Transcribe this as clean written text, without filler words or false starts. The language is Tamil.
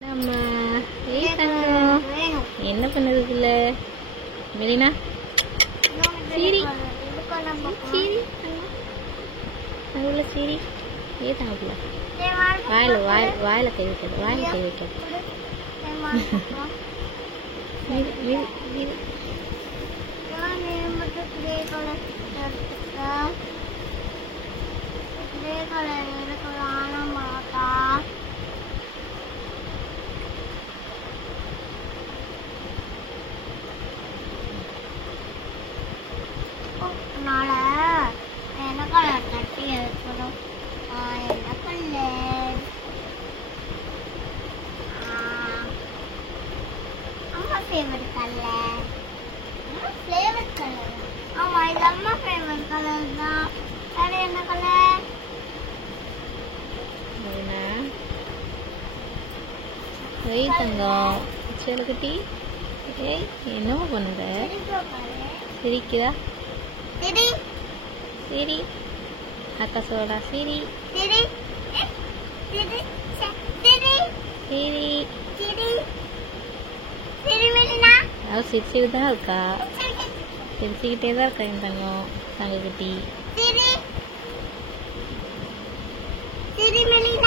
நம்ம என்ன பண்ணுறதுல மெலினா சீரி சீரி அங்குள்ள சீரி ஏதாங்கல வாயில கை வைக்காது வாயில கை வைக்காது என்ன கலர் தட்டி எடுக்கணும் என்ன கலர் அம்மா ஃபேவரட் கலர் ஆமா இது அம்மா ஃபேவரட் கலர் தான் வேற என்ன கலர் வெய் தங்கம் செல்லக்குட்டி ஏய் என்னவோ பண்ணுற சிரிக்குதா சரி சரி அக்கா சொல்றா சரி சரி சரி சரி சரி சரி சரி மெலினா அவள் சிரிச்சுட்டு தான் இருக்கா சிரிச்சுக்கிட்டே தான் இருக்கா என் தங்கம் தங்கக்குட்டி சரி சரி மெலினா